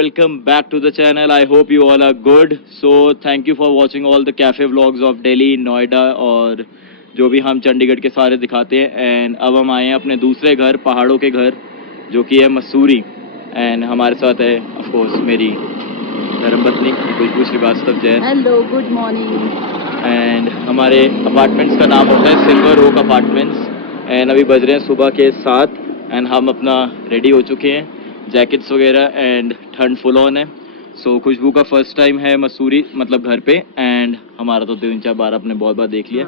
welcome back to the channel. I hope you all are good. So thank you for watching all the cafe vlogs of Delhi, Noida और जो भी हम चंडीगढ़ के सारे दिखाते हैं. एंड अब हम आए हैं अपने दूसरे घर, पहाड़ों के घर, जो कि है मसूरी. एंड हमारे साथ है ऑफ कोर्स मेरी धर्मपत्नी Khushboo Srivastava Jain. Hello, good morning. And हमारे अपार्टमेंट्स का नाम होता है सिल्वर ओक अपार्टमेंट्स. एंड अभी बज रहे हैं सुबह के 7 एंड हम अपना रेडी हो चुके हैं, जैकेट्स वगैरह, एंड ठंड फुल ऑन है. सो खुशबू का फर्स्ट टाइम है मसूरी, मतलब घर पे. एंड हमारा तो 3-4 बार आपने बहुत बार देख लिया.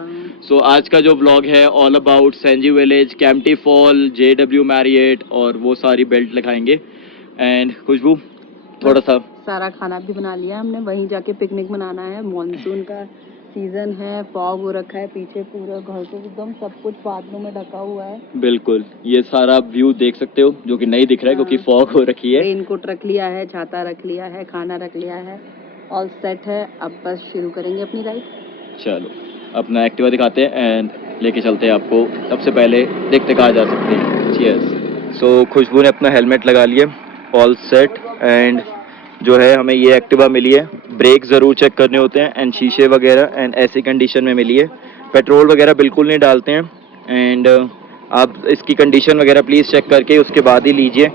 सो आज का जो ब्लॉग है all about Sainji village, Kempty fall, JW Marriott और वो सारी बेल्ट लगाएंगे. एंड खुशबू थोड़ा सा सारा खाना भी बना लिया हमने, वहीं जाके पिकनिक मनाना है. मॉनसून का सीजन है, फॉग हो रखा है पीछे, पूरा घर तो एकदम सब कुछ बादलों में ढका हुआ है. बिल्कुल, ये सारा व्यू देख सकते हो जो कि नहीं दिख रहा है क्योंकि फॉग हो रखी है. रेनकोट रख लिया है, छाता रख लिया है, खाना रख लिया है, ऑल सेट है. अब बस शुरू करेंगे अपनी राइड. चलो अपना एक्टिवा दिखाते हैं एंड लेके चलते हैं आपको. सबसे पहले देखते कहाँ जा सकते हैं. चीयर्स. सो खुशबू ने अपना हेलमेट लगा लिया, ऑल सेट. एंड जो है हमें ये एक्टिवा मिली है, ब्रेक ज़रूर चेक करने होते हैं एंड शीशे वगैरह एंड ऐसी कंडीशन में मिली है. पेट्रोल वगैरह बिल्कुल नहीं डालते हैं. एंड आप इसकी कंडीशन वगैरह प्लीज़ चेक करके उसके बाद ही लीजिए.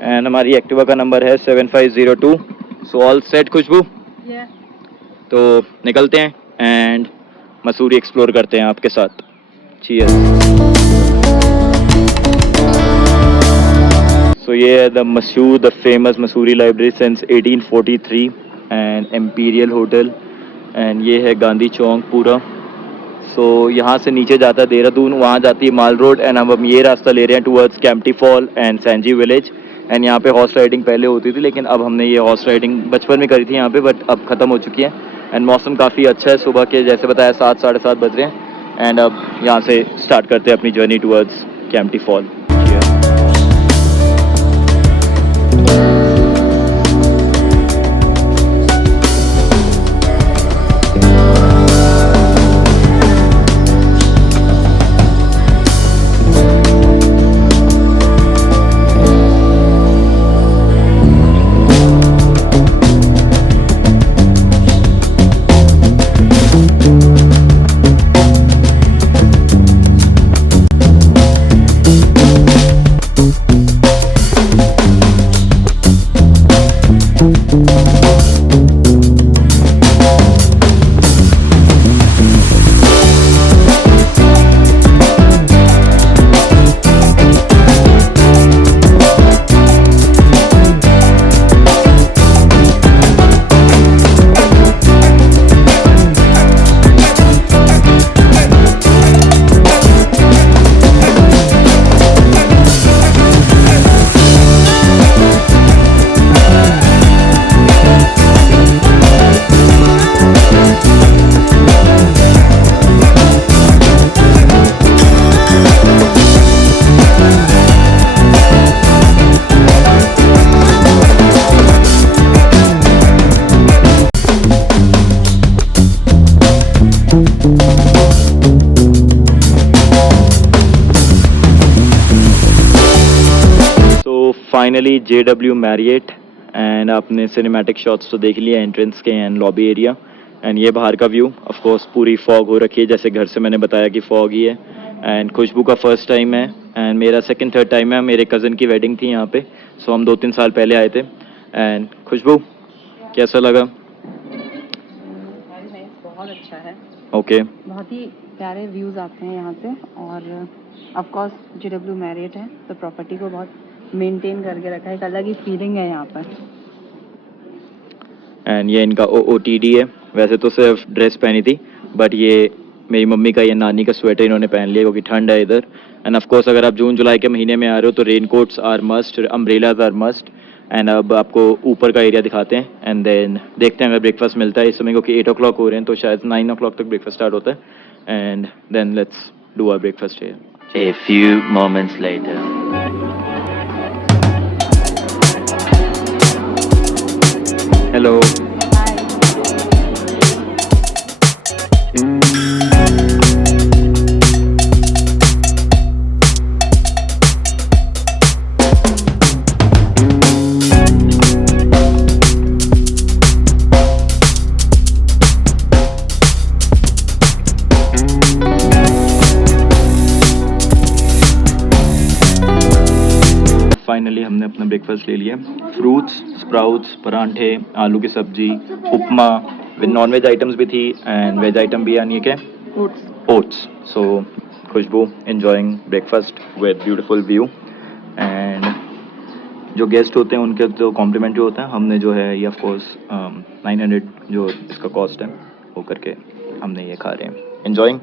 एंड हमारी एक्टिवा का नंबर है 7502. सो ऑल सेट खुशबू. तो निकलते हैं एंड मसूरी एक्सप्लोर करते हैं आपके साथ. चीयर्स. So ये है द मशहूर, the famous Mussoorie library since 1843 and Amperian hotel. And ये है गांधी चौक पूरा. सो यहाँ से नीचे जाता है देहरादून, वहाँ जाती है माल रोड. एंड अब हम ये रास्ता ले रहे हैं towards Kempty fall and Sainji village. And यहाँ पे हॉर्स राइडिंग पहले होती थी, लेकिन अब हमने ये हॉर्स राइडिंग बचपन में करी थी यहाँ पे, बट अब ख़त्म हो चुकी है. एंड मौसम काफ़ी अच्छा है, सुबह के जैसे बताया 7-7:30 बज रहे हैं. एंड अब यहाँ से स्टार्ट करते हैं अपनी journey towards Kempty fall. Finally JW Marriott. And आपने सिनेमैटिक शॉट्स तो देख लिया एंट्रेंस के एंड लॉबी एरिया. एंड ये बाहर का व्यू. ऑफ कोर्स पूरी फॉग हो रखी है, जैसे घर से मैंने बताया कि फॉग ही है. एंड खुशबू का फर्स्ट टाइम है एंड मेरा 2nd-3rd टाइम है. मेरे कज़न की वेडिंग थी यहाँ पे, सो हम 2-3 साल पहले आए थे. एंड खुशबू कैसा लगा? बहुत अच्छा है. ओके. बहुत ही प्यारे व्यूज़ आते हैं यहाँ से. और ऑफ कोर्स JW मैरियट है तो प्रॉपर्टी को बहुत मेंटेन करके रखा है. एक अलग ही फीलिंग है यहाँ पर. एंड ये इनका OOTD है. वैसे तो सिर्फ ड्रेस पहनी थी, बट ये मेरी मम्मी का या नानी का स्वेटर इन्होंने पहन लिया क्योंकि ठंड है इधर. एंड ऑफ कोर्स अगर आप जून-जुलाई के महीने में आ रहे हो तो raincoats are must, umbrellas are must. And अब आपको ऊपर का एरिया दिखाते हैं एंड देन देखते हैं अगर ब्रेकफास्ट मिलता है इस समय, क्योंकि 8 o'clock हो रहे हैं तो शायद 9 o'clock तक ब्रेकफास्ट स्टार्ट होता है. And then let's do our breakfast here. A few moments later. Hello. Finally हमने अपना ब्रेकफास्ट ले लिया। फ्रूट्स, स्प्राउट्स, परांठे, आलू की सब्जी, upma with non veg items भी थी एंड वेज आइटम भी, यानी कि oats. So Khushboo enjoying breakfast with beautiful view. And जो गेस्ट होते हैं उनके जो कॉम्प्लीमेंट्री होता है, हमने जो है ये ऑफ कोर्स 900 जो इसका कॉस्ट है वो करके हमने ये खा रहे हैं, एंजॉइंग।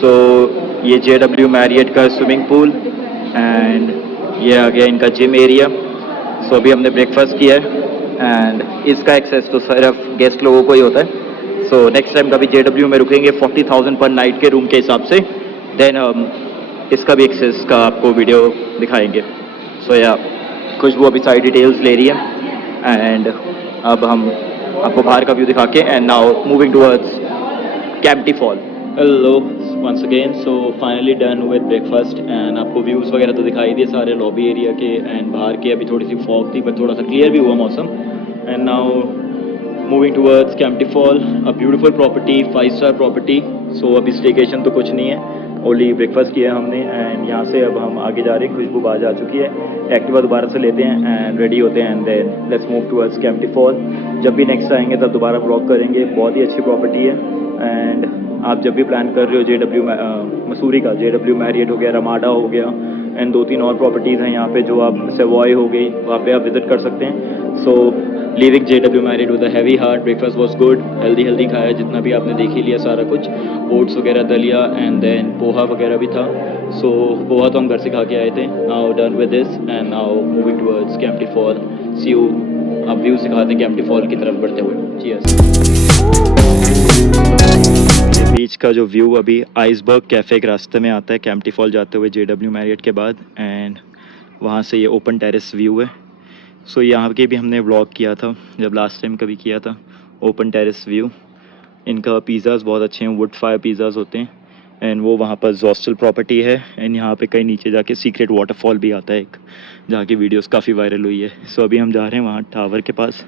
सो ये JW मैरियट का स्विमिंग पूल एंड ये आ गया इनका जिम एरिया। सो अभी हमने ब्रेकफास्ट किया है एंड इसका एक्सेस तो सिर्फ गेस्ट लोगों को ही होता है। सो नेक्स्ट टाइम कभी JW में रुकेंगे 40,000 पर नाइट के रूम के हिसाब से, देन हम इसका भी एक्सेस का आपको वीडियो दिखाएंगे। सो या खुशबू अभी सारी डिटेल्स ले रही है एंड अब हम आपको बाहर का व्यू दिखा के and now moving towards Kempty fall. Hello once again. So finally done with breakfast and आपको व्यूज़ वगैरह तो दिखाई दिए सारे लॉबी एरिया के एंड बाहर के। अभी थोड़ी सी फॉग थी पर थोड़ा सा क्लियर भी हुआ मौसम। And now moving towards Kempty fall, a beautiful property, 5 star property. So अभी स्टेकेशन तो कुछ नहीं है, ओनली ब्रेकफास्ट किया हमने एंड यहाँ से अब हम आगे जा रहे हैं। खुशबू बाहर जा चुकी है, एक्टिवा दोबारा से लेते हैं एंड रेडी होते हैं and then let's move towards Kempty fall. जब भी नेक्स्ट आएंगे तब दोबारा ब्लॉग करेंगे। बहुत ही अच्छी प्रॉपर्टी है एंड आप जब भी प्लान कर रहे हो JW मसूरी का, JW मैरियट हो गया, रमाडा हो गया एंड 2-3 और प्रॉपर्टीज़ हैं यहाँ पे जो आप, सेवॉय हो गई, वहाँ पे आप विजिट कर सकते हैं। So leaving JW Marriott with a heavy heart. Breakfast was good, healthy खाया जितना भी आपने देख ही लिया सारा कुछ। ओट्स वगैरह दलिया एंड देन पोहा वगैरह भी था। सो पोहा तो हम घर से खा के आए थे। Now done with this and now moving towards Kempty fall. See you. अब व्यू सिखाते हैं कैंपटी फॉल की तरफ बढ़ते हुए। चीयर्स। बीच का जो व्यू अभी आइसबर्ग कैफ़े के रास्ते में आता है कैंपटी फॉल जाते हुए JW मैरियट के बाद एंड वहाँ से ये ओपन टेरेस व्यू है। सो यहाँ के भी हमने व्लॉग किया था जब लास्ट टाइम कभी किया था, ओपन टेरेस व्यू। इनका पिज़्ज़ाज़ बहुत अच्छे हैं, वुड फायर पिज़्ज़ाज़ होते हैं एंड वो वहाँ पर जोस्टल प्रॉपर्टी है एंड यहाँ पे कहीं नीचे जाके सीक्रेट वाटरफॉल भी आता है एक, जहाँ की वीडियोस काफ़ी वायरल हुई है। सो अभी हम जा रहे हैं वहाँ टावर के पास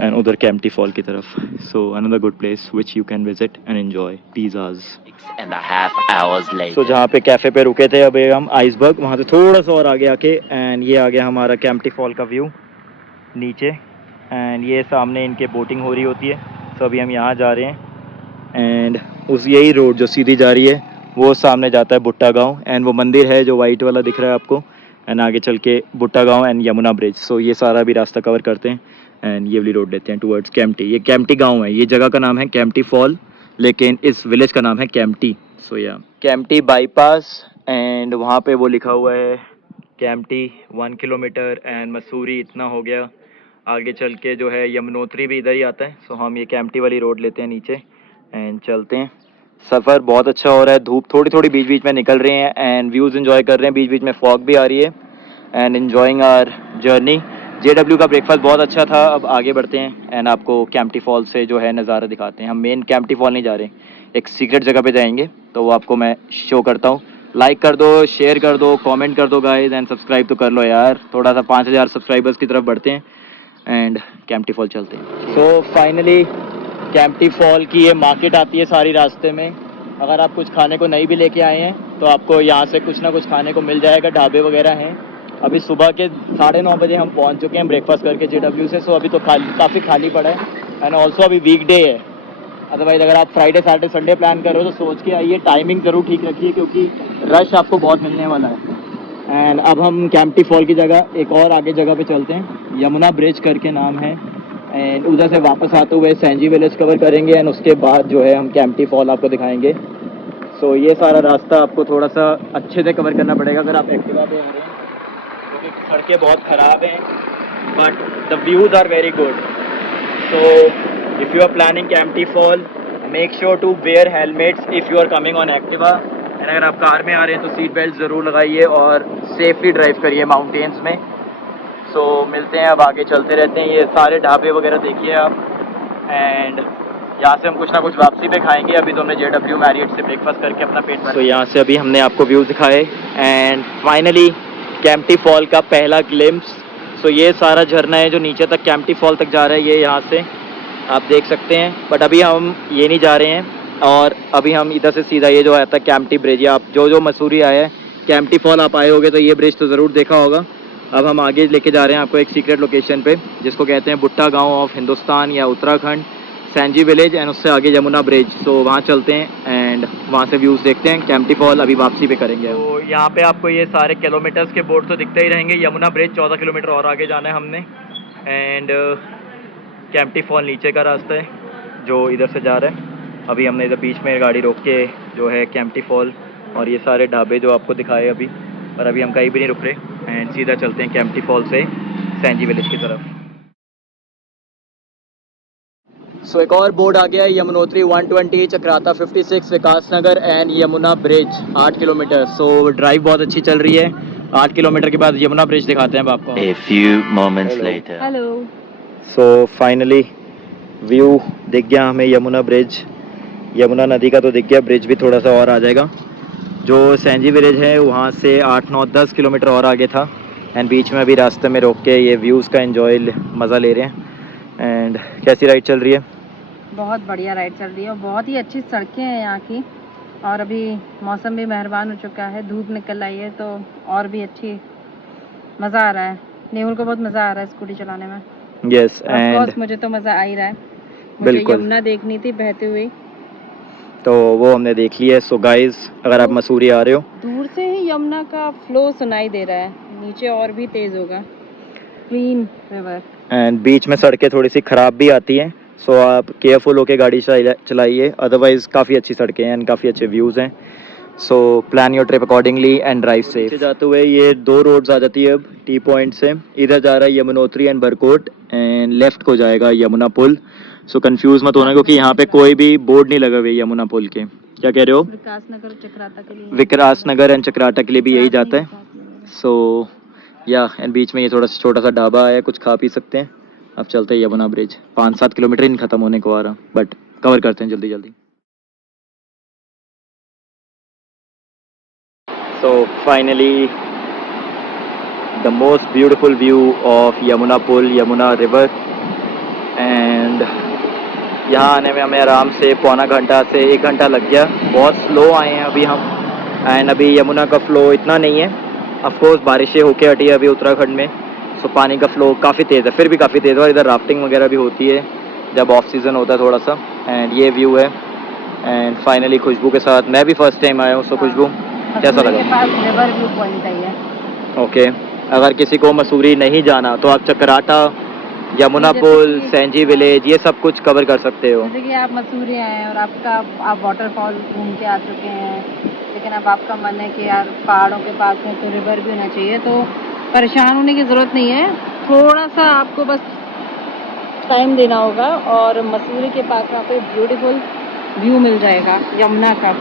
एंड उधर कैंपटी फॉल की तरफ। So another good place which you can visit and enjoy pizzas. 6.5 hours later. सो जहाँ पे कैफ़े पे रुके थे अभी हम आइसबर्ग, वहाँ से थोड़ा सा और आगे आके एंड ये आ गया हमारा कैंपटी फॉल का व्यू नीचे एंड ये सामने इनके बोटिंग हो रही होती है। सो अभी हम यहाँ जा रहे हैं एंड उस यही रोड जो सीधी जा रही है वो सामने जाता है भुट्टा गांव एंड वो मंदिर है जो वाइट वाला दिख रहा है आपको एंड आगे चल के भुट्टा गांव एंड यमुना ब्रिज। सो ये सारा भी रास्ता कवर करते हैं एंड ये वाली रोड लेते हैं टुवर्ड्स कैंपटी। ये कैंपटी गांव है, ये जगह का नाम है कैंपटी फॉल लेकिन इस विलेज का नाम है कैंपटी। सो या कैंपटी बाईपास एंड वहाँ पे वो लिखा हुआ है कैंपटी 1 किलोमीटर एंड मसूरी इतना हो गया। आगे चल के जो है यमुनोत्री भी इधर ही आता है। सो हम ये कैंपटी वाली रोड लेते हैं नीचे एंड चलते हैं। सफ़र बहुत अच्छा हो रहा है, धूप थोड़ी थोड़ी बीच बीच में निकल रही है एंड व्यूज़ एंजॉय कर रहे हैं, बीच बीच में फॉग भी आ रही है and enjoying our journey. JW का ब्रेकफास्ट बहुत अच्छा था। अब आगे बढ़ते हैं एंड आपको कैंपटी फॉल से जो है नज़ारा दिखाते हैं। हम मेन कैंपटी फॉल नहीं जा रहे, एक सीक्रेट जगह पे जाएंगे तो वो आपको मैं शो करता हूँ। लाइक कर दो, शेयर कर दो, कमेंट कर दो गाइस एंड सब्सक्राइब तो कर लो यार। थोड़ा सा 5000 सब्सक्राइबर्स की तरफ बढ़ते हैं एंड कैंपटी फॉल चलते हैं। सो फाइनली कैंपटी फॉल की ये मार्केट आती है सारी रास्ते में। अगर आप कुछ खाने को नहीं भी लेके आए हैं तो आपको यहाँ से कुछ ना कुछ खाने को मिल जाएगा, ढाबे वगैरह हैं। अभी सुबह के 9:30 बजे हम पहुँच चुके हैं ब्रेकफास्ट करके JW से। सो अभी तो काफ़ी खाली पड़ा है एंड ऑल्सो अभी वीकडे है। अदरवाइज़ अगर आप फ्राइडे सैटरडे संडे प्लान कर रहे हो तो सोच के आइए, टाइमिंग ज़रूर ठीक रखिए क्योंकि रश आपको बहुत मिलने वाला है। एंड अब हम कैंपटी फॉल की जगह एक और आगे जगह पे चलते हैं, यमुना ब्रिज करके नाम है एंड उधर से वापस आते हुए सैंजी विलेज कवर करेंगे एंड उसके बाद जो है हम कैंपटी फॉल आपको दिखाएंगे। सो ये सारा रास्ता आपको थोड़ा सा अच्छे से कवर करना पड़ेगा अगर आप एक्टिवा पे हो रहे हैं क्योंकि सड़कें बहुत ख़राब हैं but the views are very good. So if you are planning Kempty fall make sure to wear helmets if you are coming on Activa and अगर आप कार में आ रहे हैं तो सीट बेल्ट ज़रूर लगाइए और सेफली ड्राइव करिए माउंटेन्स में। सो मिलते हैं, अब आगे चलते रहते हैं। ये सारे ढाबे वगैरह देखिए आप एंड यहाँ से हम कुछ ना कुछ वापसी पे खाएंगे। अभी तो हमने JW मैरियट से ब्रेकफास्ट करके अपना पेट भरा। तो यहाँ से अभी हमने आपको व्यूज़ दिखाए एंड फाइनली कैंपटी फॉल का पहला ग्लिम्स। सो ये सारा झरना है जो नीचे तक कैंपटी फॉल तक जा रहा है, ये यहाँ से आप देख सकते हैं। बट अभी हम ये नहीं जा रहे हैं और अभी हम इधर से सीधा ये जो आता है कैंपटी ब्रिज, या आप जो मसूरी आए हैं कैंपटी फॉल आप आए होगे तो ये ब्रिज तो ज़रूर देखा होगा। अब हम आगे लेके जा रहे हैं आपको एक सीक्रेट लोकेशन पे, जिसको कहते हैं बुट्टा गांव ऑफ हिंदुस्तान या उत्तराखंड, सैंजी विलेज, एंड उससे आगे यमुना ब्रिज। सो वहाँ चलते हैं एंड वहाँ से व्यूज़ देखते हैं। कैंपटी फॉल अभी वापसी पे करेंगे। तो यहाँ पे आपको ये सारे किलोमीटर्स के बोर्ड तो दिखते ही रहेंगे। यमुना ब्रिज 14 किलोमीटर और आगे जाना है हमने, एंड कैंपटी फॉल नीचे का रास्ता है जो इधर से जा रहा है। अभी हमने इधर बीच में गाड़ी रोक के जो है कैंपटी फॉल और ये सारे ढाबे जो आपको दिखाए अभी, पर अभी हम कहीं भी नहीं रुक रहे एंड सीधा चलते हैं कैंपटी फॉल से सैंजी विलेज की तरफ। सो एक और बोर्ड आ गया है, Yamunotri 120, Chakrata 56, Vikas Nagar and Yamuna bridge 8 kilometre. So drive बहुत अच्छी चल रही है। 8 किलोमीटर के बाद यमुना ब्रिज दिखाते हैं अब आपको। A few moments later. Hello. So finally view दिख गया हमें यमुना ब्रिज, यमुना नदी का तो दिख गया, ब्रिज भी थोड़ा सा और आ जाएगा। जो सैंजी विलेज है वहाँ से 8, 9, 10 किलोमीटर और आगे था एंड बीच में अभी रास्ते में रोक के ये व्यूज़ का एंजॉय मज़ा ले रहे हैं। एंड कैसी राइड चल रही है? बहुत बढ़िया राइड चल रही है और बहुत ही अच्छी सड़कें हैं यहाँ की, और अभी मौसम भी मेहरबान हो चुका है, धूप निकल आई है तो और भी अच्छी मज़ा आ रहा है। नेहुल को बहुत मज़ा आ रहा है स्कूटी चलाने में। यस एंड मुझे तो मज़ा आ ही रहा है। मुझे बिल्कुल। यमुना देखनी थी बहती हुई, तो वो हमने देख लिया है। सो गाइस अगर आप मसूरी आ रहे हो, दूर से ही यमुना का फ्लो सुनाई दे रहा है, नीचे और भी तेज़ होगा। क्लीन रिवर एंड बीच में सड़कें थोड़ी सी ख़राब भी आती हैं, सो आप केयरफुल होके गाड़ी चलाइए, अदरवाइज़ काफ़ी अच्छी सड़कें हैं एंड काफ़ी अच्छे व्यूज़ हैं। So plan your trip accordingly and drive safe. जाते हुए ये 2 रोड्स आ जाती है अब टी पॉइंट से, इधर जा रहा है Yamunotri and Barkot and left को जाएगा यमुना पुल। सो कंफ्यूज मत होना क्योंकि यहाँ पे कोई भी बोर्ड नहीं लगा हुआ है यमुना पुल के। क्या कह रहे हो? विकास नगर चक्राता के लिए, विकास नगर एंड चक्राता के लिए भी यही जाता है। सो या एंड बीच में ये थोड़ा सा छोटा सा ढाबा है, कुछ खा पी सकते हैं। अब चलते हैं यमुना ब्रिज। 5-7 किलोमीटर ही नहीं ख़त्म होने को आ रहा, बट कवर करते हैं जल्दी जल्दी। So finally the most beautiful view of Yamuna Pool, Yamuna River, and यहाँ आने में हमें आराम से पौना घंटा से 1 घंटा लग गया। बहुत स्लो आए हैं अभी हम, एंड अभी यमुना का फ़्लो इतना नहीं है। ऑफ कोर्स बारिशें होके हटी है अभी उत्तराखंड में, सो पानी का फ़्लो काफ़ी तेज़ है, फिर भी काफ़ी तेज़ है। और इधर राफ्टिंग वगैरह भी होती है जब ऑफ सीज़न होता है थोड़ा सा। एंड ये व्यू है एंड फाइनली खुशबू के साथ मैं भी फर्स्ट टाइम आया हूँ। सो खुशबू कैसा लगा? के पास रिवर व्यू पॉइंट है। ओके अगर किसी को मसूरी नहीं जाना तो आप चक्राता, यमुना पुल, सैंजी विलेज ये सब कुछ कवर कर सकते हो। जैसे कि आप मसूरी आए हैं और आप वाटरफॉल घूम के आ चुके हैं, लेकिन अब आपका मन है कि यार पहाड़ों के पास है तो रिवर भी होना चाहिए, तो परेशान होने की ज़रूरत नहीं है। थोड़ा सा आपको बस टाइम देना होगा और मसूरी के पास में आपको ब्यूटीफुल व्यू मिल जाएगा यमुना का।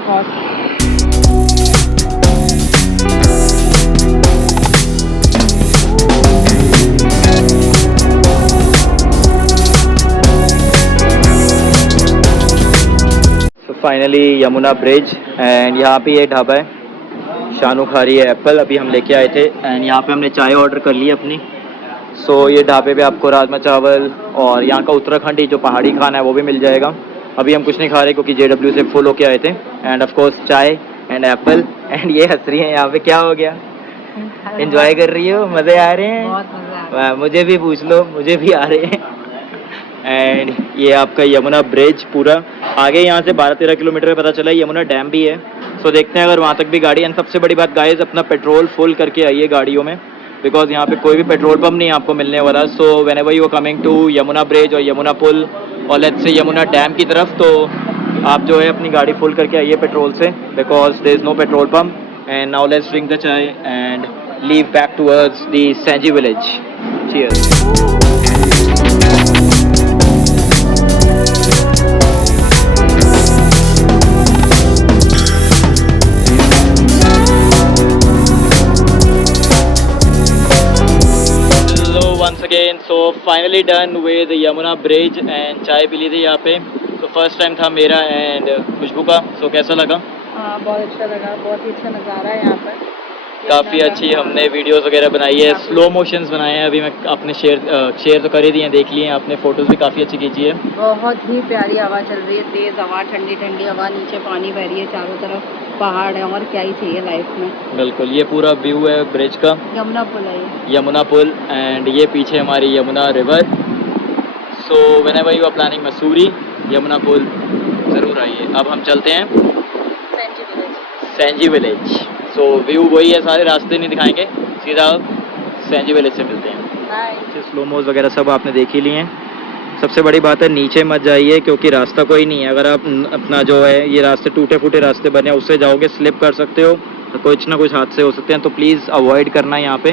फाइनली यमुना ब्रिज एंड यहाँ पे ये ढाबा है, शानू खा रही है एप्पल, अभी हम लेके आए थे एंड यहाँ पे हमने चाय ऑर्डर कर ली अपनी। सो ये ढाबे पे आपको राजमा चावल और यहाँ का उत्तराखंडी जो पहाड़ी खाना है वो भी मिल जाएगा। अभी हम कुछ नहीं खा रहे क्योंकि JW से फुल होके आए थे, एंड ऑफ कोर्स चाय एंड एप्पल। एंड ये हंस रही है यहाँ पे, क्या हो गया? एंजॉय कर रही हो? मज़े आ रहे हैं? बहुत मज़ा आ रहा है। मुझे भी पूछ लो, मुझे भी आ रहे हैं। एंड ये आपका यमुना ब्रिज पूरा आगे यहाँ से 12-13 किलोमीटर में पता चला यमुना डैम भी है। सो देखते हैं अगर वहाँ तक भी गाड़ी। एंड सबसे बड़ी बात गाइस, अपना पेट्रोल फुल करके आइए गाड़ियों में, बिकॉज यहाँ पे कोई भी पेट्रोल पंप नहीं आपको मिलने वाला। So whenever you are coming to Yamuna bridge और यमुना पुल और लेट्स से यमुना डैम की तरफ, तो आप जो है अपनी गाड़ी फुल करके आइए पेट्रोल से, because there is no petrol pump. And now let's drink the chai and leave back towards the Sainji village. Cheers. Once again, so finally done with Yamuna bridge and चाय पी ली थी यहाँ पे। तो फर्स्ट टाइम था मेरा एंड खुशबू का। सो कैसा लगा? हाँ बहुत अच्छा लगा, बहुत ही अच्छा नज़ारा है यहाँ पर। काफ़ी अच्छी हमने वीडियोस वगैरह बनाई है, स्लो मोशंस बनाए हैं। अभी मैं अपने शेयर तो कर ही दिए हैं, देख लिए हैं आपने, फ़ोटोज़ भी काफ़ी अच्छी खींची है। बहुत ही प्यारी हवा चल रही है, तेज़ हवा, ठंडी ठंडी हवा, नीचे पानी बह रही है, चारों तरफ पहाड़ है, और क्या ही चाहिए लाइफ में। बिल्कुल, ये पूरा व्यू है ब्रिज का, यमुना पुल है ये। यमुना पुल, एंड ये पीछे हमारी Yamuna river. So whenever you are planning Mussoorie, Yamuna पुल ज़रूर आइए। अब हम चलते हैं Sainji village. Sainji village. So view वही है, सारे रास्ते नहीं दिखाएंगे, सीधा सेंजी विलेज से मिलते हैं। बाय। स्लोमोज वगैरह सब आपने देख ही लिए हैं। सबसे बड़ी बात है नीचे मत जाइए, क्योंकि रास्ता कोई नहीं है। अगर आप अपना जो है ये रास्ते टूटे फूटे रास्ते बने हैं उससे जाओगे, स्लिप कर सकते हो, तो कुछ ना कुछ हादसे हो सकते हैं, तो प्लीज़ अवॉइड करना है यहाँ पे।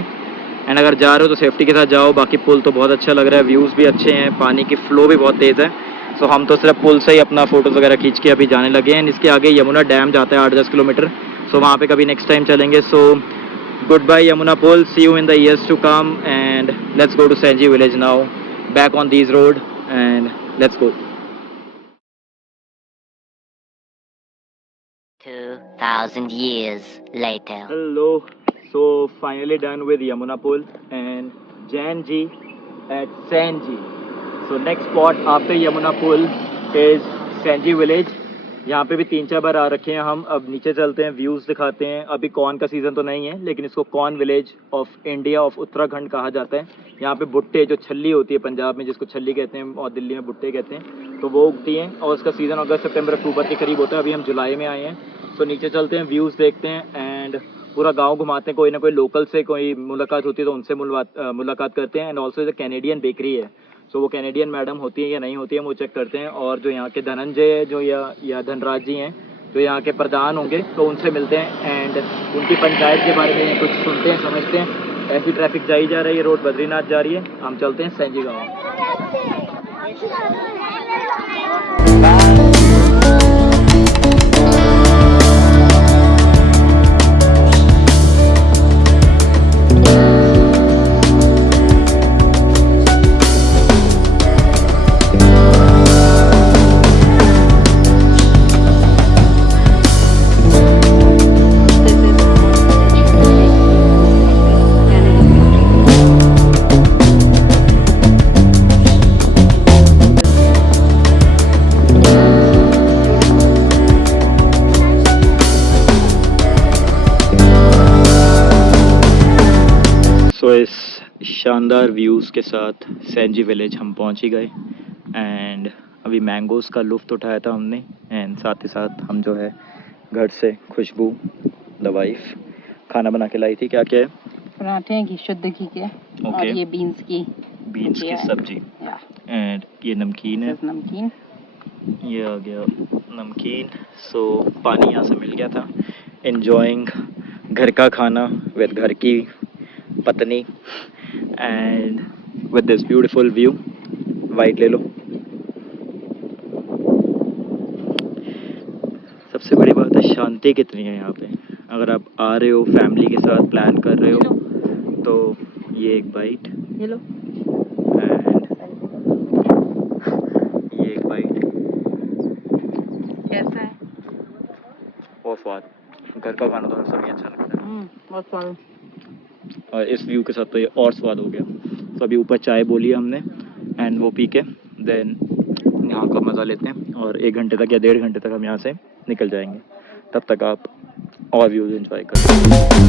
एंड अगर जा रहे हो तो सेफ्टी के साथ जाओ। बाकी पुल तो बहुत अच्छा लग रहा है, व्यूज़ भी अच्छे हैं, पानी की फ़्लो भी बहुत तेज़ है। सो हम तो सिर्फ पुल से ही अपना फ़ोटोज़ वगैरह खींच के अभी जाने लगे हैं। इसके आगे यमुना डैम जाता है 8-10 किलोमीटर, सो वहाँ पे कभी नेक्स्ट टाइम चलेंगे। सो गुड बाय यमुना पुल, see you in the years to come, and let's go to Sainji village now, back on these road, and let's go. 2,000 years later. Hello. So finally done with Yamuna Pool and Janji at Sanji. So next spot after Yamuna Pool is Sanji Village. यहाँ पे भी 3-4 बार आ रखे हैं हम। अब नीचे चलते हैं, व्यूज़ दिखाते हैं। अभी कॉर्न का सीज़न तो नहीं है, लेकिन इसको corn village of India of Uttarakhand कहा जाता है। यहाँ पे भुट्टे, जो छल्ली होती है पंजाब में जिसको छल्ली कहते हैं और दिल्ली में भुट्टे कहते हैं, तो वो उगती हैं और उसका सीज़न अगस्त सितंबर अक्टूबर के करीब होता है। अभी हम जुलाई में आए हैं। तो नीचे चलते हैं, व्यूज़ देखते हैं एंड पूरा गांव घुमाते हैं। कोई ना कोई लोकल से कोई मुलाकात होती है तो उनसे मुलाकात करते हैं। एंड ऑल्सो जो कैनेडियन बेकरी है, सो वो कैनेडियन मैडम होती है या नहीं होती है वो चेक करते हैं। और जो यहाँ के धनंजय जो या धनराज जी हैं, जो यहाँ के प्रधान होंगे, तो उनसे मिलते हैं एंड उनकी पंचायत के बारे में कुछ सुनते हैं, समझते हैं। ऐसी ट्रैफिक जाई जा रही है, रोड बद्रीनाथ जा रही है। हम चलते हैं सैंजी गाँव। सो इस शानदार व्यूज़ के साथ सेंजी विलेज हम पहुंच ही गए एंड अभी मैंगोज़ का लुत्फ़ उठाया था हमने। एंड साथ ही साथ हम जो है घर से खुशबू द वाइफ खाना बना के लाई थी। क्या क्या है? पराठे हैं घी, शुद्ध घी के, और ये बीन्स की सब्जी, एंड ये नमकीन है। नमकीन, ये आ गया नमकीन। सो पानी यहाँ से मिल गया था। एंजॉइंग घर का खाना विद घर की पत्नी and with this beautiful view. White ले लो। सबसे बड़ी बात है शांति कितनी है यहाँ पे। अगर आप आ रहे हो फैमिली के साथ, प्लान कर रहे हो, तो ये एक बाइट, ये लो, एंड ये एक बाइट। कैसा है? बहुत स्वाद। घर का खाना तो सभी अच्छा लगता है। बहुत स्वाद। और इस व्यू के साथ तो ये और स्वाद हो गया। तो अभी ऊपर चाय बोली है हमने एंड वो पी के देन यहाँ का मज़ा लेते हैं, और 1 घंटे तक या 1.5 घंटे तक हम यहाँ से निकल जाएंगे। तब तक आप और व्यूज़ एंजॉय करें।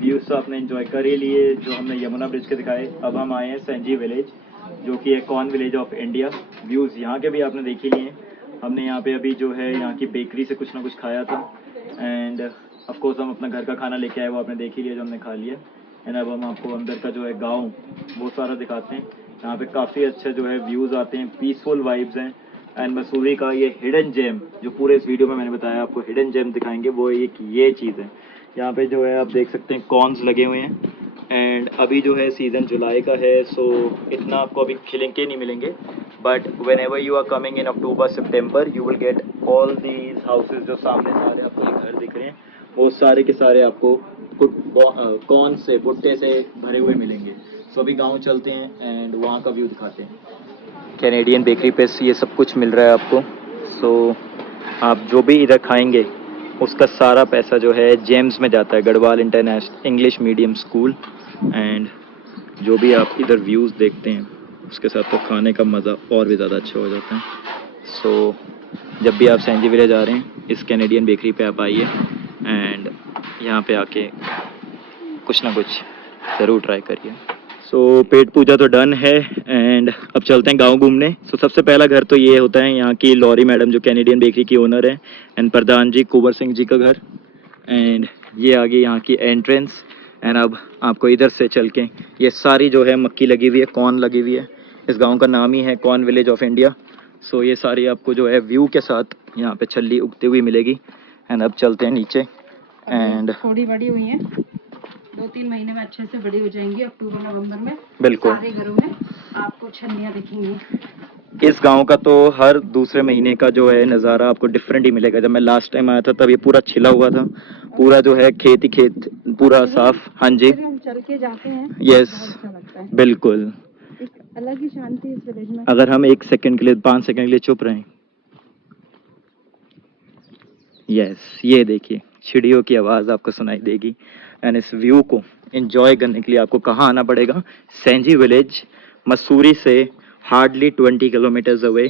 व्यूज़ तो आपने एंजॉय कर ही लिए जो हमने यमुना ब्रिज के दिखाए। अब हम आए हैं सेंजी विलेज, जो कि है corn village of India. Views यहाँ के भी आपने देख ही लिए हैं। हमने यहाँ पे अभी जो है यहाँ की बेकरी से कुछ ना कुछ खाया था एंड ऑफ कोर्स हम अपना घर का खाना लेके आए, वो आपने देख ही लिया जो हमने खा लिया। एंड अब हम आपको अंदर का जो है गाँव वो सारा दिखाते हैं। यहाँ पे काफ़ी अच्छे जो है व्यूज़ आते हैं, पीसफुल वाइब्स हैं। एंड मसूरी का ये हिडन जेम, जो पूरे इस वीडियो में मैंने बताया आपको हिडन जेम दिखाएंगे, वो एक ये चीज़ है। यहाँ पे जो है आप देख सकते हैं कॉर्न्स लगे हुए हैं एंड अभी जो है सीज़न जुलाई का है, सो इतना आपको अभी खिले के नहीं मिलेंगे, but whenever you are coming in October September you will get all these houses जो सामने सारे आपको घर दिख रहे हैं वो सारे के सारे आपको कौन से भुट्टे से भरे हुए मिलेंगे। सो अभी गांव चलते हैं एंड वहाँ का व्यू दिखाते हैं। कैनेडियन बेकरी पे ये सब कुछ मिल रहा है आपको। सो आप जो भी इधर खाएंगे उसका सारा पैसा जो है जेम्स में जाता है, Garhwal international English medium school. And जो भी आप इधर व्यूज़ देखते हैं उसके साथ तो खाने का मज़ा और भी ज़्यादा अच्छा हो जाता है। सो जब भी आप सैंजी विलेज आ रहे हैं इस कैनेडियन बेकरी पे आप आइए एंड यहाँ पे आके कुछ ना कुछ ज़रूर ट्राई करिए। सो पेट पूजा तो डन है एंड अब चलते हैं गांव घूमने। सो सबसे पहला घर तो ये होता है यहाँ की लॉरी मैडम जो कैनेडियन बेकरी की ओनर है एंड प्रधान जी कुंवर सिंह जी का घर। एंड ये आगे यहाँ की एंट्रेंस। एंड अब आपको इधर से चल के ये सारी जो है मक्की लगी हुई है, कॉर्न लगी हुई है। इस गांव का नाम ही है कॉर्न विलेज ऑफ इंडिया। सो ये सारी आपको जो है व्यू के साथ यहाँ पे छल्ली उगती हुई मिलेगी। एंड अब चलते हैं नीचे एंड थोड़ी बड़ी हुई है, 2-3 महीने में अच्छे से बड़ी हो जाएंगी। अक्टूबर नवंबर में बिल्कुल सारे घरों में आपको छन्नियाँ दिखेंगी। इस गांव का तो हर दूसरे महीने का जो है नज़ारा आपको डिफरेंट ही मिलेगा। जब मैं लास्ट टाइम आया था तब ये पूरा छिला हुआ था, पूरा जो है खेत ही खेत, पूरा साफ। हाँ जी, फिर हम चल के जाते हैं, यस बहुत अच्छा लगता है। बिल्कुल। एक अलग ही शांति इस विलेज में। अगर हम 1 सेकंड के लिए 5 सेकंड के लिए चुप रहें, यस ये देखिए चिड़ियों की आवाज़ आपको सुनाई देगी। एंड इस व्यू को एंजॉय करने के लिए आपको कहाँ आना पड़ेगा? सैंजी विलेज, मसूरी से hardly 20 kilometres away.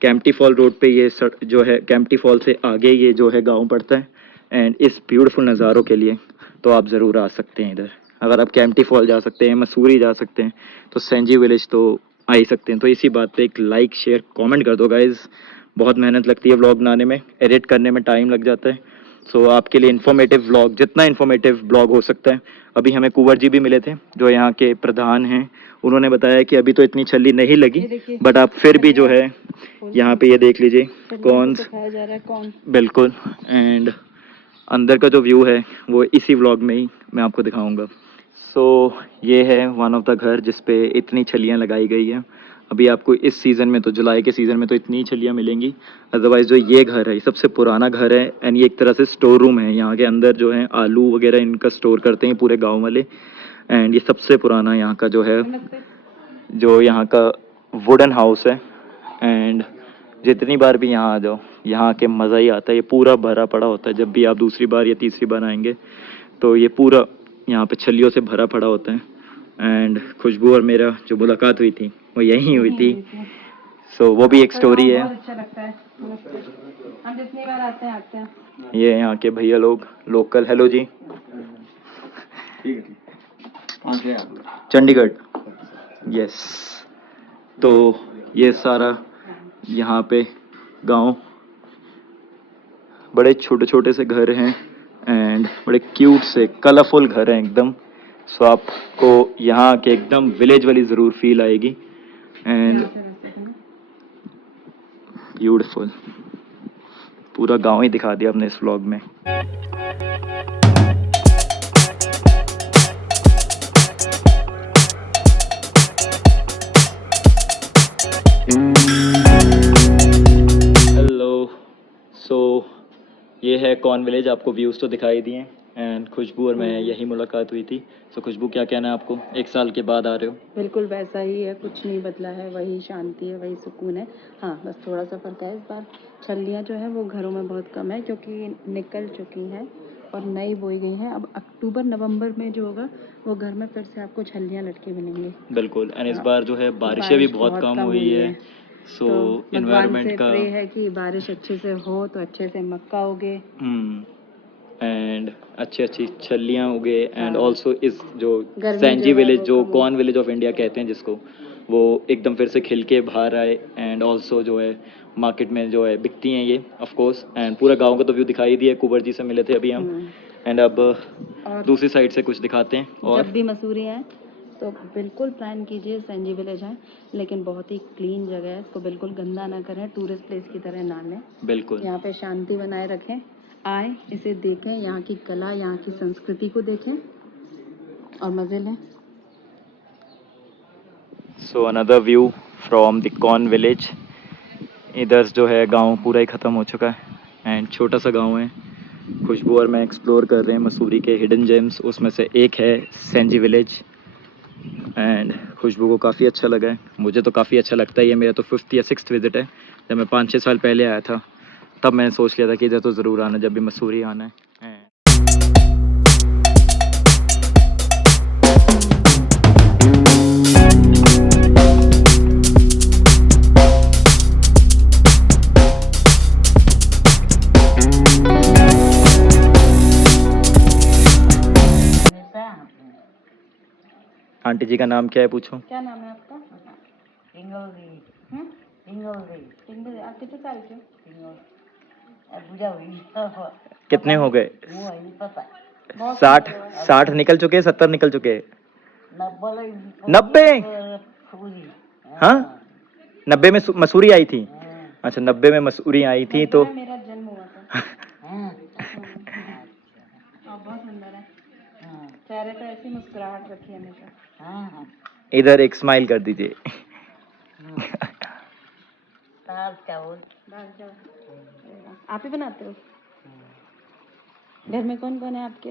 Kempty fall road पे ये जो है कैंप्टी फॉल से आगे ये जो है गांव पड़ता है। एंड इस ब्यूटीफुल नज़ारों के लिए तो आप ज़रूर आ सकते हैं इधर। अगर आप कैंप्टी फॉल जा सकते हैं, मसूरी जा सकते हैं तो सैंजी विलेज तो आ ही सकते हैं। तो इसी बात पे एक लाइक शेयर कमेंट कर दो गाइज़। बहुत मेहनत लगती है व्लॉग बनाने में, एडिट करने में टाइम लग जाता है। सो आपके लिए इन्फॉर्मेटिव व्लॉग, जितना इन्फॉर्मेटिव ब्लॉग हो सकता है। अभी हमें कुंवर जी भी मिले थे जो यहाँ के प्रधान हैं। उन्होंने बताया कि अभी तो इतनी छल्ली नहीं लगी बट आप फिर भी जो है यहाँ पे ये देख लीजिए कॉर्न खाया जा रहा है कौन। बिल्कुल। एंड अंदर का जो व्यू है वो इसी व्लॉग में ही मैं आपको दिखाऊंगा। सो ये है वन ऑफ द घर जिस पे इतनी छलियाँ लगाई गई हैं। अभी आपको इस सीज़न में तो जुलाई के सीज़न में तो इतनी छलियाँ मिलेंगी। अदरवाइज़ जो ये घर है ये सबसे पुराना घर है एंड ये एक तरह से स्टोर रूम है। यहाँ के अंदर जो है आलू वगैरह इनका स्टोर करते हैं पूरे गांव वाले। एंड ये सबसे पुराना यहाँ का जो है जो यहाँ का वुडन हाउस है। एंड जितनी बार भी यहाँ आ जाओ यहाँ के मज़ा ही आता है। ये पूरा भरा पड़ा होता है। जब भी आप दूसरी बार या तीसरी बार आएंगे तो ये पूरा यहाँ पे छलियों से भरा पड़ा होता है। एंड खुशबू और मेरा जो मुलाकात हुई थी वो यहीं हुई थी। सो वो भी एक स्टोरी है। बहुत अच्छा लगता है, हम जितनी बार आते हैं। ये यहाँ के भैया लोग लोकल। हेलो जी, चंडीगढ़। यस, तो ये सारा यहाँ पे गांव, बड़े छोटे छोटे से घर हैं एंड बड़े क्यूट से कलरफुल घर हैं एकदम। सो आपको यहाँ के एकदम विलेज वाली ज़रूर फील आएगी। एंड ब्यूटीफुल पूरा गांव ही दिखा दिया आपने इस व्लॉग में। हेलो, सो ये है कॉर्न विलेज। आपको व्यूज़ तो दिखाई दिए एंड खुशबू और मैं यही मुलाकात हुई थी। सो खुशबू क्या कहना है आपको, 1 साल के बाद आ रहे हो? बिल्कुल वैसा ही है, कुछ नहीं बदला है, वही शांति है, वही सुकून है। हाँ बस थोड़ा सा फर्क है, इस बार छल्लियाँ जो है वो घरों में बहुत कम है क्योंकि निकल चुकी हैं और नई बोई गई हैं। अब अक्टूबर नवंबर में जो होगा वो घर में फिर से आपको छल्लियाँ लटके मिलेंगी। बिल्कुल। एंड इस बार जो है बारिशें भी बहुत कम हुई है। सो तो इन्वायरमेंट का प्रे है कि बारिश अच्छे से हो तो अच्छे से मक्का उगे एंड अच्छी छल्लियाँ उगे। एंड हाँ। ऑल्सो इस जो गर्मी सैंजी जो है विलेज वो जो कम हो। कॉर्न विलेज ऑफ इंडिया कहते हैं जिसको, वो एकदम फिर से खिल के बाहर आए। एंड ऑल्सो जो है मार्केट में जो है बिकती हैं ये ऑफ कोर्स। एंड पूरा गांव का तो व्यू दिखाई दिया, कुंवर जी से मिले थे अभी हम। एंड अब दूसरी साइड से कुछ दिखाते हैं। और जब भी मसूरी आए तो बिल्कुल प्लान कीजिए सैंजी विलेज आए, लेकिन बहुत ही क्लीन जगह है, इसको बिल्कुल गंदा ना करें, टूरिस्ट प्लेस की तरह ना लें। बिल्कुल यहाँ पे शांति बनाए रखें, आए इसे देखें, यहाँ की कला, यहाँ की संस्कृति को देखें और मज़े लें। So another view from the corn village. इधर जो है गांव पूरा ही ख़त्म हो चुका है एंड छोटा सा गांव है। खुशबू और मैं एक्सप्लोर कर रहे हैं मसूरी के हिडन जेम्स, उसमें से एक है सेंजी विलेज एंड खुशबू को काफ़ी अच्छा लगा है। मुझे तो काफ़ी अच्छा लगता है। ये मेरा तो 5th या 6th विज़िट है। जब मैं 5-6 साल पहले आया था तब मैंने सोच लिया था कि इधर तो ज़रूर आना जब भी मसूरी आना है। आंटी जी का नाम क्या है पूछो? क्या नाम है आपका? इंगल। आप कितने साल के हो? कितने हो गए? बहुत 60 निकल चुके हैं, 70 निकल चुके हैं? 90? हाँ 90 में मसूरी आई थी। अच्छा 90 में मसूरी आई थी तो मेरा जन्म हुआ था। आप बहुत सुंदर है। चेहरे पे ऐसी मुस्कुराहट रखी है हमेशा। इधर एक स्माइल कर दीजिए। दाल चावल आप ही बनाते हो? घर में कौन कौन है आपके?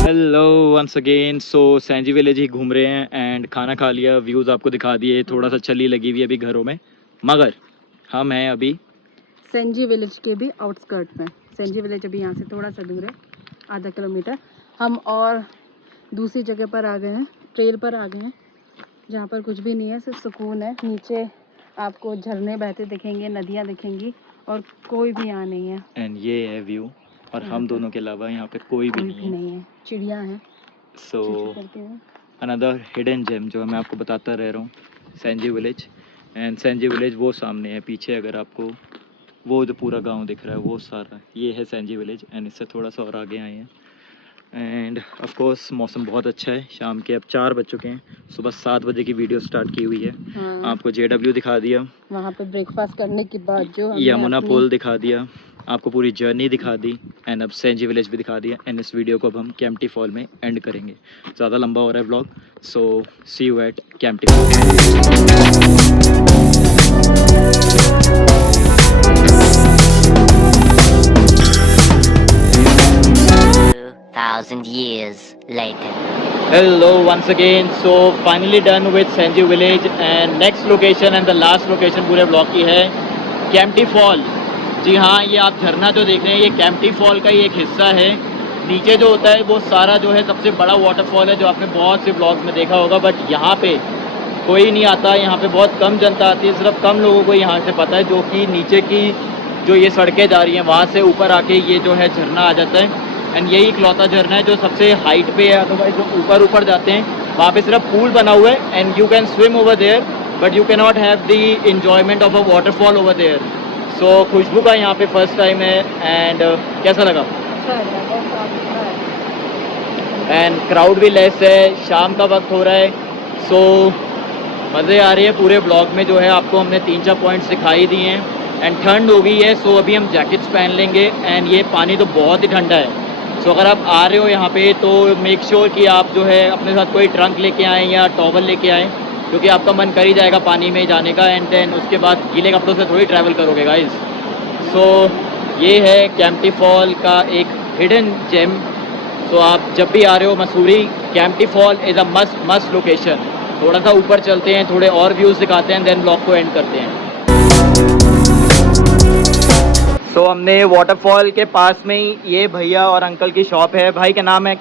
Hello once again. So Sainji village ही घूम रहे हैं एंड खाना खा लिया, व्यूज़ आपको दिखा दिए, थोड़ा सा चली लगी हुई है अभी घरों में, मगर हम हैं अभी सेंजी विलेज के भी आउटस्कर्ट में। सेंजी विलेज अभी यहाँ से थोड़ा सा दूर है, आधा किलोमीटर। हम और दूसरी जगह पर आ गए हैं, ट्रेल पर आ गए हैं जहाँ पर कुछ भी नहीं है, सिर्फ सुकून है। नीचे आपको झरने बहते दिखेंगे, नदियाँ दिखेंगी और कोई भी यहाँ नहीं है। एंड ये है व्यू और हम दोनों के अलावा यहाँ पे कोई भी नहीं है। चिड़िया है। सो अनदर हिडन जेम जो मैं आपको बताता रह रहा हूँ, सेंजी विलेज। एंड सेंजी विलेज वो सामने है पीछे, अगर आपको वो जो पूरा गांव दिख रहा है वो सारा ये है सेंजी विलेज। एंड इससे थोड़ा सा और आगे आए हैं एंड ऑफ कोर्स मौसम बहुत अच्छा है। शाम के अब 4 बज चुके हैं, सुबह 7 बजे की वीडियो स्टार्ट की हुई है। हाँ। आपको JW दिखा दिया, वहाँ पे ब्रेकफास्ट करने के बाद जो यमुना पुल दिखा दिया, आपको पूरी जर्नी दिखा दी एंड अब सेंजी विलेज भी दिखा दिया। एंड इस वीडियो को अब हम कैंपटी फॉल में एंड करेंगे। ज़्यादा लंबा हो रहा है vlog, so see you at Kempty fall. 2,000 years later. Hello once again. So finally done with Senji village and next location and the last location पूरे ब्लॉग की है कैंपटी फॉल। जी हाँ, ये आप झरना जो देख रहे हैं ये कैंपटी फॉल का ही एक हिस्सा है। नीचे जो होता है वो सारा जो है सबसे बड़ा वाटरफॉल है जो आपने बहुत से ब्लॉग्स में देखा होगा, बट यहाँ पे कोई नहीं आता। यहाँ पे बहुत कम जनता आती है, सिर्फ कम लोगों को यहाँ से पता है, जो कि नीचे की जो ये सड़कें जा रही हैं वहाँ से ऊपर आके ये जो है झरना आ जाता है। एंड यही इकलौता झरना है जो सबसे हाइट पे है। अदरवाइज जो ऊपर जाते हैं वहाँ पे सिर्फ पूल बना हुआ है and you can swim over there, but you can not have the enjoyment of a waterfall over there. So Khushboo का यहाँ पे फर्स्ट टाइम है एंड कैसा लगा? एंड क्राउड भी लेस है, शाम का वक्त हो रहा है, सो मज़े आ रही है। पूरे ब्लॉग में जो है आपको हमने 3-4 पॉइंट्स दिखाई दिए हैं एंड ठंड हो गई है, सो अभी हम जैकेट्स पहन लेंगे। एंड ये पानी तो बहुत ही ठंडा है, सो अगर आप आ रहे हो यहाँ पे तो मेक श्योर कि आप जो है अपने साथ कोई ट्रंक लेके आएँ या टॉवल लेके आएँ, क्योंकि आपका मन कर ही जाएगा पानी में जाने का। एंड देन उसके बाद गीले कपड़ों से थोड़ी ट्रैवल करोगे गाइस। सो ये है कैंपटी फॉल का एक हिडन जेम। सो आप जब भी आ रहे हो Mussoorie, Kempty fall is a must location. थोड़ा सा ऊपर चलते हैं, थोड़े और व्यूज़ दिखाते हैं, देन ब्लॉग को एंड करते हैं। सो हमने वाटरफॉल के पास में ही ये भैया और अंकल की शॉप है। भाई क्या नाम है?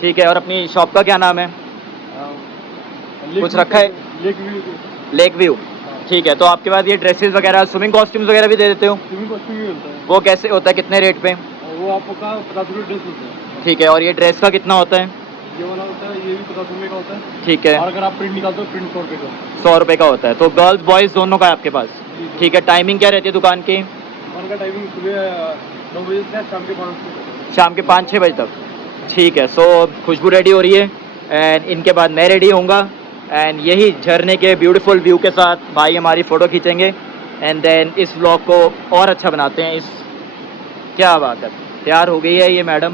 ठीक है, और अपनी शॉप का क्या नाम है? कुछ रखा है? Lake view. ठीक है, तो आपके पास ये ड्रेसेस वगैरह, स्विमिंग कॉस्ट्यूम्स वगैरह भी दे देते हो? वो कैसे होता है, कितने रेट पे? वो आपको 50 रुपये ड्रेस होता है। ठीक है, और ये ड्रेस का कितना होता है? ये वाला होता है, ये भी 50 रुपये का होता है। ठीक है, और अगर आप प्रिंट निकालते हो, प्रिंट 100 रुपये का। 100 रुपये का होता है। तो गर्ल्स बॉयज़ दोनों का है आपके पास? ठीक है, टाइमिंग क्या रहती है दुकान की? दुकान का टाइमिंग सुबह 9 बजे से शाम के 5 बजे। शाम के 5-6 बजे तक। ठीक है, सो खुशबू रेडी हो रही है एंड इनके बाद मैं रेडी होऊंगा एंड यही झरने के ब्यूटीफुल व्यू के साथ भाई हमारी फ़ोटो खींचेंगे एंड देन इस व्लॉग को और अच्छा बनाते हैं। इस क्या बात है, तैयार हो गई है ये madam.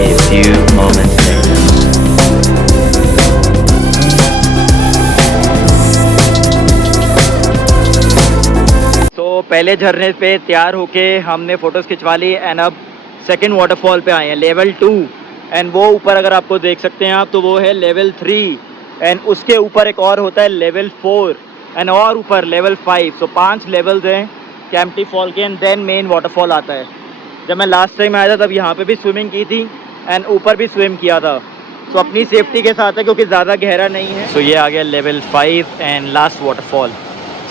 A few moments later. तो पहले झरने पे तैयार होके हमने फ़ोटोज़ खिंचवा ली एंड अब सेकंड वाटरफॉल पे आए हैं, लेवल 2। एंड वो ऊपर अगर आपको देख सकते हैं आप, तो वो है लेवल 3 एंड उसके ऊपर एक और होता है लेवल 4 एंड और ऊपर लेवल 5। सो 5 लेवल्स हैं कैंपटी फॉल के एंड देन मेन वाटरफॉल आता है। जब मैं लास्ट टाइम आया था तब यहाँ पे भी स्विमिंग की थी एंड ऊपर भी स्विम किया था। सो अपनी सेफ्टी के साथ है क्योंकि ज़्यादा गहरा नहीं है। सो ये आ गया लेवल 5 एंड लास्ट वाटरफॉल।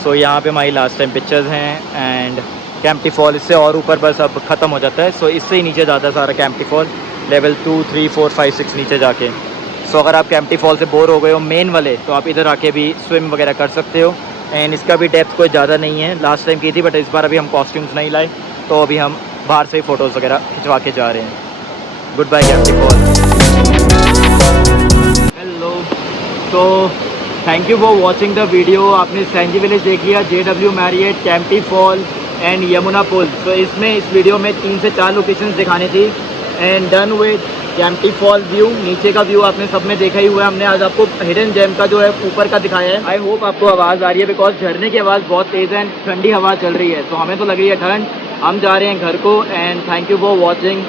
सो यहाँ पे हमारी लास्ट टाइम पिक्चर्स हैं एंड कैंपटी फॉल इससे और ऊपर बस अब ख़त्म हो जाता है। सो इससे ही नीचे जाता है सारा कैंपटी फॉल, लेवल 2, 3, 4, 5, 6 नीचे जाके। सो अगर आप कैंपटी फॉल से बोर हो गए हो मेन वाले, तो आप इधर आके भी स्विम वगैरह कर सकते हो एंड इसका भी डेप्थ कोई ज़्यादा नहीं है। लास्ट टाइम की थी बट इस बार अभी हम कॉस्ट्यूम्स नहीं लाए, तो अभी हम बाहर से ही फ़ोटोज़ वगैरह खिंचवा के जा रहे हैं। Goodbye Kempty fall. Hello, तो thank you for watching the video. आपने सैंजी विलेज देख लिया, JW Marriott, Kempty fall and Yamuna पुल। तो इसमें इस वीडियो में 3 से 4 लोकेशंस दिखानी थी and done with Kempty fall view. नीचे का व्यू आपने सब में देखा ही हुआ है। हमने आज आपको हिडन जेम का जो है ऊपर का दिखाया है। आई होप आपको आवाज़ आ रही है बिकॉज झरने की आवाज़ बहुत तेज़ है एंड ठंडी हवा चल रही है। तो हमें तो लग रही है ठंड। हम जा रहे हैं घर को and thank you for watching.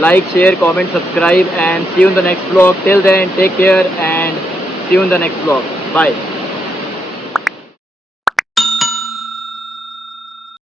Like, share, comment, subscribe and see you in the next vlog. Till then take care and see you in the next vlog. Bye.